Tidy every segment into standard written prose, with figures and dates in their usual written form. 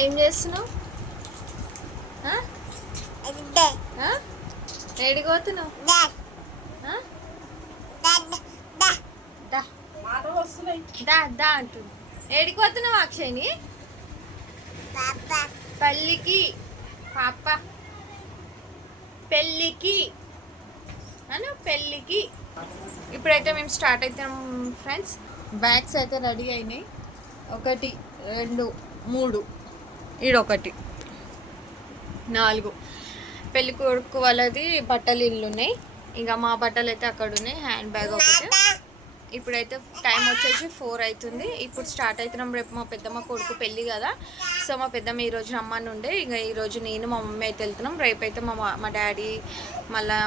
ఏం చేస్తున్నావు? ఏడికి పోతున్నావు? దా అంటుంది. ఏడికి పోతున్నావు అక్షయ్ని? పల్లికి పాప పెళ్ళికి అను పెళ్ళికి. ఇప్పుడైతే మేము స్టార్ట్ అవుతాం ఫ్రెండ్స్. బ్యాగ్స్ అయితే రెడీ అయినాయి. 1 2 3 ఈడొకటి 4. పెళ్ళి కొడుకు వాళ్ళది బట్టలు ఇల్లు ఉన్నాయి. ఇంకా మా బట్టలు అయితే అక్కడ ఉన్నాయి. హ్యాండ్ బ్యాగ్ ఒకటి. ఇప్పుడైతే టైం వచ్చేసి 4 అవుతుంది. ఇప్పుడు స్టార్ట్ అవుతున్నాం. రేపు మా పెద్దమ్మ కొడుకు పెళ్ళి కదా. సో మా పెద్దమ్మ ఈరోజు రమ్మని ఉండే. ఇంకా ఈరోజు నేను మా మమ్మీ అయితే వెళ్తున్నాం. రేపు అయితే మా డాడీ మళ్ళీ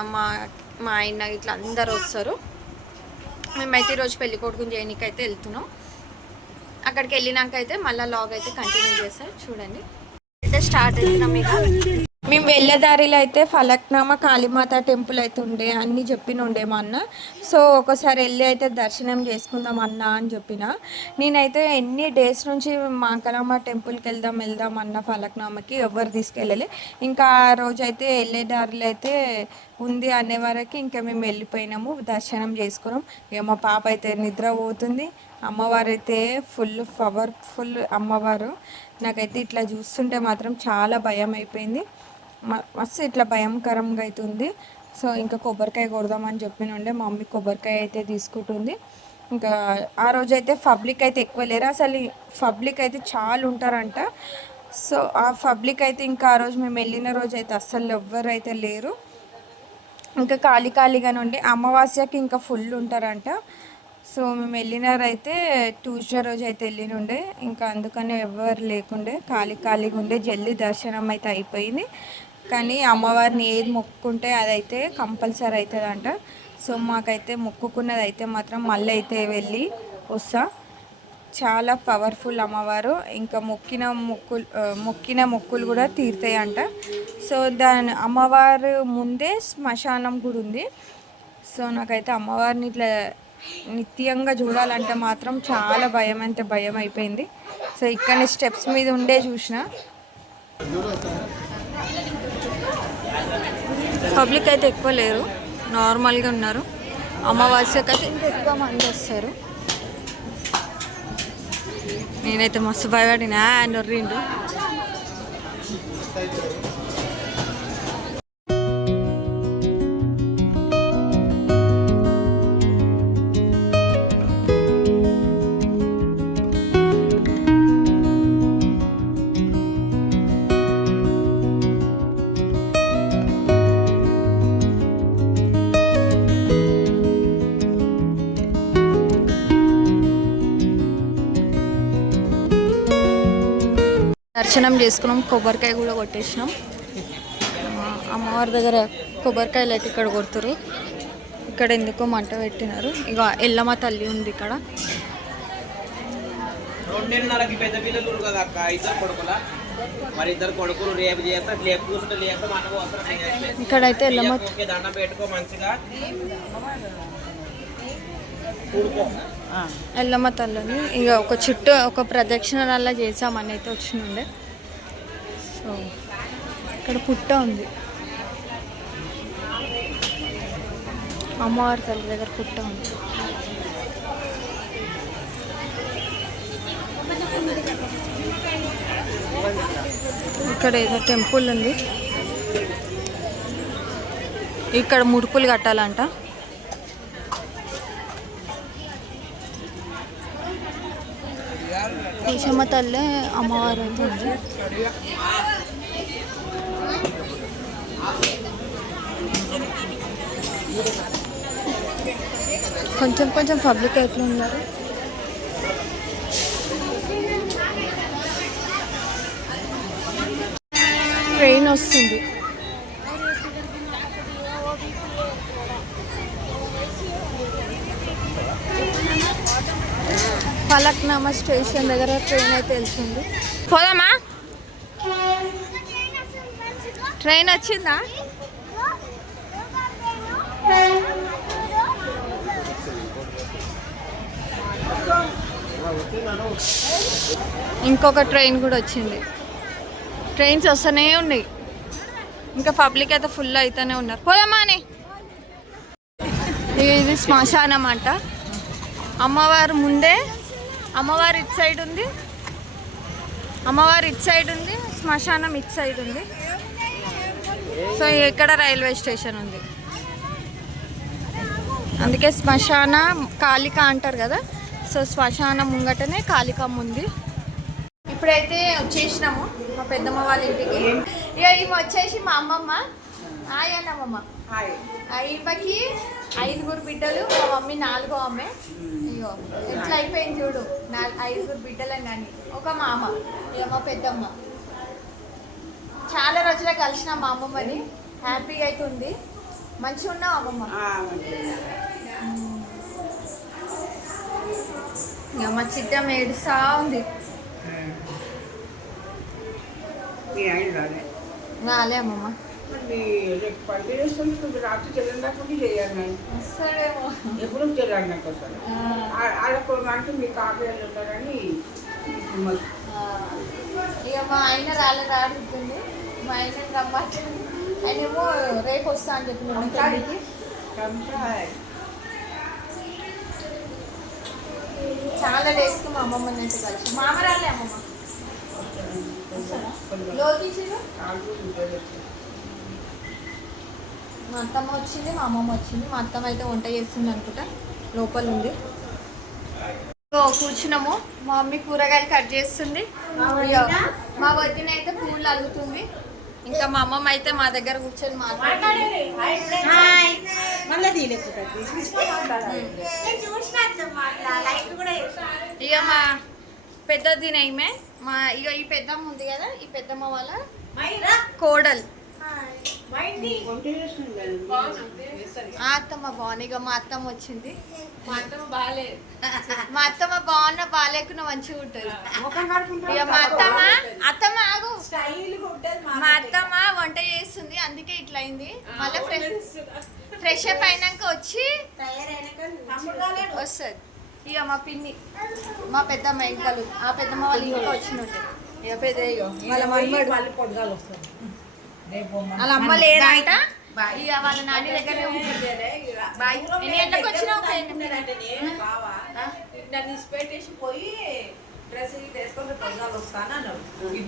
మా ఆయన ఇట్లా అందరు వస్తారు. మేమైతే ఈరోజు పెళ్ళి కొడుకుని చేయడానికి అయితే వెళ్తున్నాం. అక్కడికి వెళ్ళినాక అయితే మళ్ళీ లాగ్ అయితే కంటిన్యూ చేస్తారు. చూడండి అయితే స్టార్ట్ అవుతున్నాం. ఇక మేము వెళ్ళే దారిలో అయితే ఫలక్నామా కాళీమాత టెంపుల్ అయితే ఉండే అన్నీ చెప్పినుండే మా అన్న. సో ఒకసారి వెళ్ళి అయితే దర్శనం చేసుకుందాం అన్న అని చెప్పిన. నేనైతే ఎన్ని డేస్ నుంచి మాంకలమ్మ టెంపుల్కి వెళ్దాం అన్న ఫలక్నామాకి ఎవరు తీసుకెళ్ళలే. ఇంకా ఆ రోజు అయితే వెళ్ళే దారిలో అయితే ఉంది అనే వరకు ఇంకా మేము వెళ్ళిపోయినాము, దర్శనం చేసుకున్నాం. ఇక మా పాప అయితే నిద్ర పోతుంది. అమ్మవారు అయితే ఫుల్ పవర్ఫుల్ అమ్మవారు. నాకైతే ఇట్లా చూస్తుంటే మాత్రం చాలా భయం అయిపోయింది. మస్తు ఇట్లా భయంకరంగా అవుతుంది. సో ఇంకా కొబ్బరికాయ కొడదామని చెప్పినుండే. మా మమ్మీ కొబ్బరికాయ అయితే తీసుకుంటుంది. ఇంకా ఆ రోజు అయితే పబ్లిక్ అయితే ఎక్కువ లేరు. అసలు పబ్లిక్ అయితే చాలా ఉంటారంట. సో ఆ పబ్లిక్ అయితే ఇంకా ఆ రోజు మేము వెళ్ళిన రోజు అయితే అస్సలు ఎవ్వరు అయితే లేరు. ఇంకా ఖాళీగానే ఉండే. అమావాస్యకి ఇంకా ఫుల్ ఉంటారంట. సో మేము వెళ్ళినారైతే ట్యూస్డే రోజు అయితే వెళ్ళినుండే. ఇంకా అందుకనే ఎవరు లేకుండే, ఖాళీగా ఉండే. జల్దీ దర్శనం అయితే అయిపోయింది. కానీ అమ్మవారిని ఏది మొక్కుకుంటే అదైతే కంపల్సరీ అవుతుందంట. సో మాకైతే మొక్కుకున్నది అయితే మాత్రం మళ్ళీ అయితే వెళ్ళి వస్తా. చాలా పవర్ఫుల్ అమ్మవారు. ఇంకా మొక్కిన మొక్కులు కూడా తీరుతాయంట. సో దాని అమ్మవారు ముందే శ్మశానం కూడా ఉంది. సో నాకైతే అమ్మవారిని ఇట్లా నిత్యంగా చూడాలంటే మాత్రం చాలా భయం అంటే భయం అయిపోయింది. సో ఇక్కడ స్టెప్స్ మీద ఉండే చూసిన. పబ్లిక్ అయితే ఎక్కువ లేరు, నార్మల్గా ఉన్నారు. అమావాస్యకి అయితే ఇంకా ఎక్కువ మంది వస్తారు. నేనైతే మస్తు భయపడిన నొర్రిండు. దర్శనం చేసుకున్నాం, కొబ్బరికాయ కూడా కొట్టేసినాం. అమ్మవారి దగ్గర కొబ్బరికాయలు అయితే ఇక్కడ కొడుతురు. ఇక్కడ ఎందుకో మంట పెట్టినారు. ఇక ఎల్లమ్మ తల్లి ఉంది ఇక్కడ. ఇక్కడైతే ఎల్లమ్మ తల్లిని ఇక ఒక చుట్టూ ఒక ప్రదక్షిణలా చేసామని అయితే వచ్చినుండే. సో ఇక్కడ పుట్ట ఉంది, అమ్మవారి తల్లి దగ్గర పుట్ట ఉంది. ఇక్కడ ఏదో టెంపుల్ ఉంది. ఇక్కడ ముడుపులు కట్టాలంట. పోషమ్మ తల్లి అమ్మవారు అయితే ఉంది. కొంచెం పబ్లిక్ ఎట్లా ఉన్నారు. ట్రైన్ వస్తుంది. ఫలక్నామా స్టేషన్ దగ్గర ట్రైన్ అయితే వెళ్తుంది. పోదామా? ట్రైన్ వచ్చిందా? ఇంకొక ట్రైన్ కూడా వచ్చింది. ట్రైన్స్ వస్తూనే ఉన్నాయి, ఇంకా పబ్లిక్ అయితే ఫుల్ అయితేనే ఉన్నారు. పోదామా అని. ఇది శ్మశానం అంట. అమ్మవారు ముందే, అమ్మవారు ఇటు సైడ్ ఉంది, అమ్మవారు ఇటు సైడ్ ఉంది, శ్మశానం ఇటు సైడ్ ఉంది. సో ఇక్కడ రైల్వే స్టేషన్ ఉంది, అందుకే శ్మశాన కాళిక అంటారు కదా. సో శ్మశానం ముంగటనే కాళికమ్మ ఉంది. ఇప్పుడైతే వచ్చేసినాము మా పెద్దమ్మ వాళ్ళ ఇంటికి. ఇక ఈమె వచ్చేసి మా అమ్మమ్మ. హాయ్ అన్నమ్మమ్మ. ఈమెకి 5 బిడ్డలు, మా మమ్మీ 4వ అమ్మే. ఇగో ఎట్లా అయిపోయింది చూడు, 5 బిడ్డలని కానీ ఒక మామ. ఇక మా పెద్దమ్మ చాలా రోజులే కలిసిన మా అమ్మమ్మని. హ్యాపీగా అయితే ఉంది. మంచిగా ఉన్నావు అమ్మమ్మ? ఇక మా చిట్టమ్మ ఏడుస్తా ఉంది. రాలే అమ్మమ్మ. వస్తాడేమో ఎప్పుడు తెలియదు నాకు అసలు. వాళ్ళకు అంటే మీ కాపీలు ఉంటారని. ఇక మా ఆయన రాడుతుంది. మా ఆయన రమ్మంటుంది. ఆయన ఏమో రేపు వస్తా అని చెప్పినాడు పెళ్ళికి. చాలా డేస్కి మా అమ్మమ్మ నుంచి కలిసి. మామ రాలే అమ్మమ్మ? లోకించారు. మా అత్తమ్మ వచ్చింది, మా అమ్మమ్మ వచ్చింది. మా అత్తమ్మ అయితే వంట చేస్తుంది అనుకుంటా, లోపల ఉంది. కూర్చున్నాము. మా మమ్మీ కూరగాయలు కట్ చేస్తుంది, మా వదిన అయితే పూలు అల్లుతుంది. ఇంకా మా అమ్మమ్మ అయితే మా దగ్గర కూర్చొని మాట్లాడుతుంది. ఇక మా పెద్దదిన ఈమె, మా ఇక ఈ పెద్దమ్మ ఉంది కదా, ఈ పెద్దమ్మ వాళ్ళ కోడలు. అత్తమ్మ బాగుంది. ఇక మా అత్తమ్మ వచ్చింది. మా అత్తమ్మ బాగున్నా బాగాలేకున్నా మంచిగా ఉంటుంది. ఇక మా అత్తమ్మ ఆగు, మా అత్తమ్మ వంట చేస్తుంది, అందుకే ఇట్లా అయింది. మళ్ళీ ఫ్రెష్ అప్ అయినాక వచ్చి వస్తుంది. ఇక మా పిన్ని, మా పెద్దమ్మ ఇంకలు, ఆ పెద్దమ్మ వాళ్ళు ఇంకా వచ్చినట్టు. ఇక పెద్ద వాళ్ళ మమ్మడు వాళ్ళ అమ్మ లేదంట. ఇక వాళ్ళ నాని దగ్గరనే ఉంటుంది. ఎన్ని గంటలకు వచ్చినావు? పోయి డ్రెస్ వేసుకొని పొందాలు వస్తాను.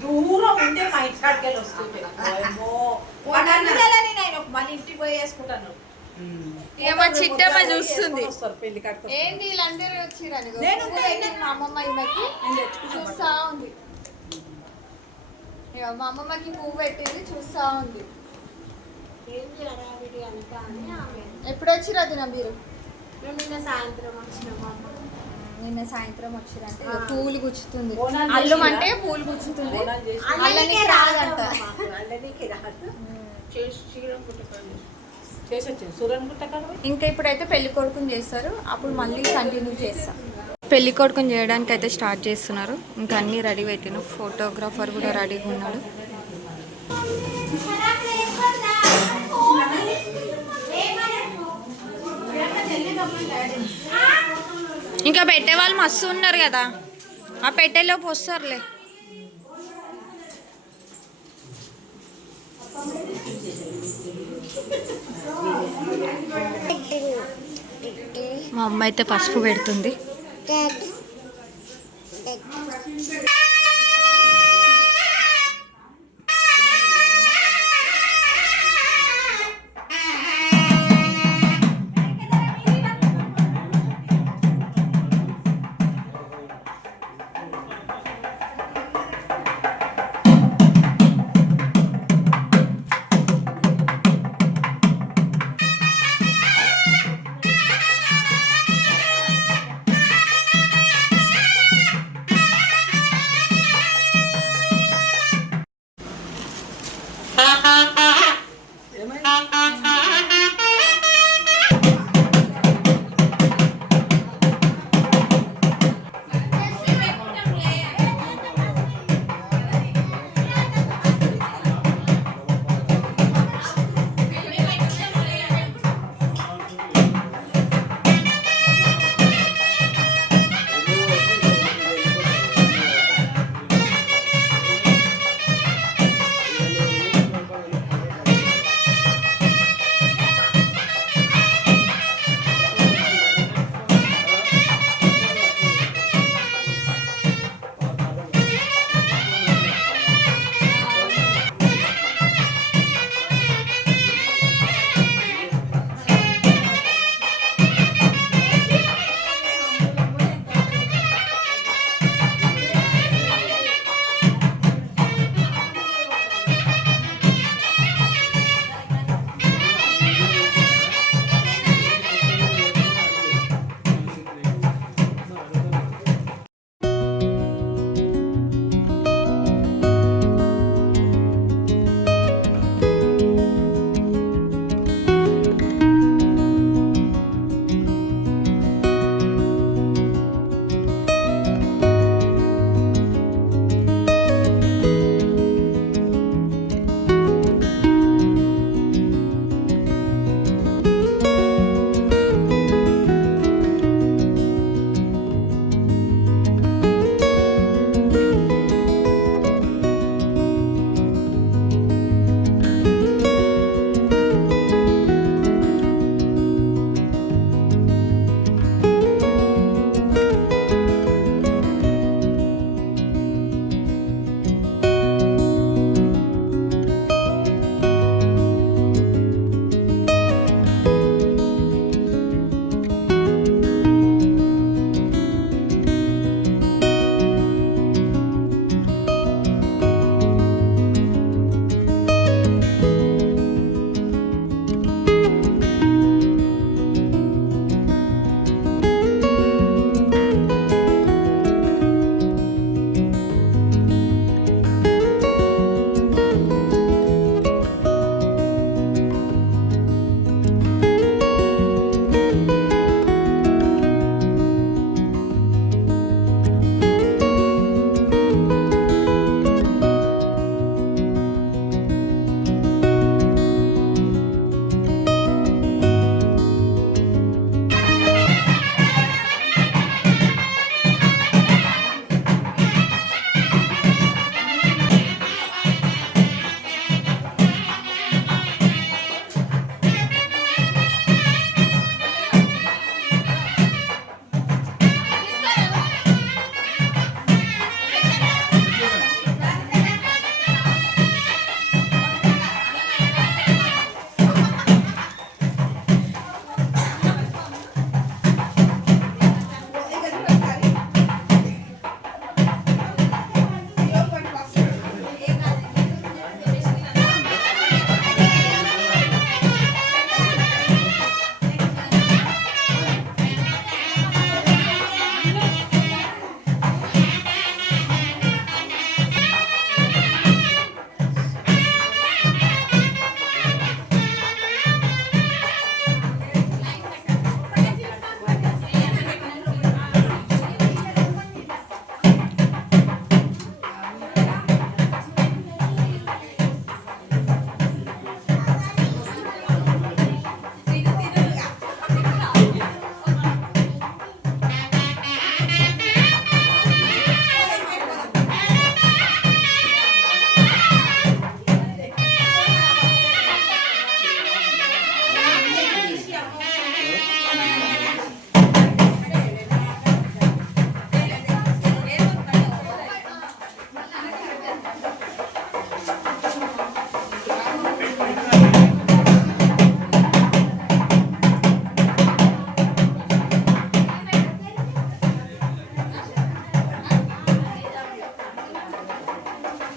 దూరం ఉంటే మా ఇంటికాడికి వెళ్ళి వస్తుంటే మళ్ళీ ఇంటికి పోయి వేసుకుంటాను. ఇక మా చిట్టమ్మ చూస్తుంది, ఏంటి వీళ్ళందరూ వచ్చిరని. మా అమ్మమ్మ ఈమెకి చూస్తా ఉంది. ఇక మా అమ్మమ్మకి పువ్వు పెట్టింది, చూస్తా ఉంది. ఎప్పుడు వచ్చిరా దిన మీరు? నిన్న సాయంత్రం వచ్చినాము. నిన్న సాయంత్రం వచ్చిరంటే పూలు గుచ్చుతుంది. అల్లం అంటే పూలు గుచ్చుతుంది, అల్లనికి రాదంట. ఇంకా ఇప్పుడైతే పెళ్లి కొడుకుని చేస్తారు, అప్పుడు మళ్ళీ కంటిన్యూ చేస్తాం. పెళ్లి కొడుకుని చేయడానికి అయితే స్టార్ట్ చేస్తున్నారు. ఇంకా అన్నీ రెడీ పెట్టిన, ఫోటోగ్రాఫర్ కూడా రెడీగా ఉన్నాడు. ఇంకా పెట్టే వాళ్ళు మస్తు ఉన్నారు కదా, ఆ పెట్టేలోపు వస్తారులే. మా అమ్మ అయితే పసుపు పెడుతుంది.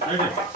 రైట్